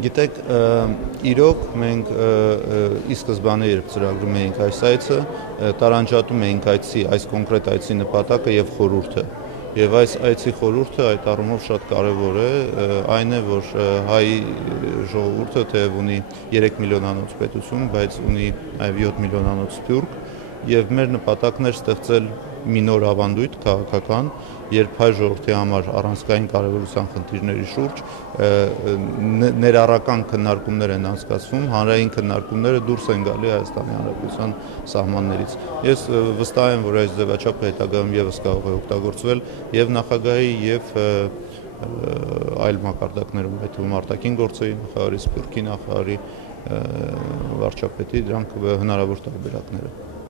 Գիտեք, իրոք մենք ի սկզբանե երբ ծրագրում էինք այս այցը, տարանջատում էինք այս կոնկրետ այցի նպատակը եւ խորհուրդը։ Եվ այս այցի խորհուրդը այդ առումով շատ կարևոր է, այն է, որ հայ ժողովուրդը թեև ունի 3 միլիոնանոց պետություն, բայց ունի նաև 7 միլիոնանոց սփյուռք, եւ մեր նպատակն էր ստեղծել մի նոր ավանդույթ քաղաքական, երբ հայ ժողովրդի համար առանցքային կարևորության խնդիրների շուրջ ներառական քննարկումներ են անցկացվում, հանրային քննարկումները դուրս են գալի Հայաստանի Հանրապետության սահմաններից։ Ես վստահ եմ, որ այս ձևաչափը հետագայում եւս կարող է օգտագործվել եւ նախագահի եւ այլ մակարդակներում, այդ թվում արտաքին գործերի նախարարի, սփյուռքի նախարարի, վարչապետի, դրանք հնարավոր տարբերակներ են։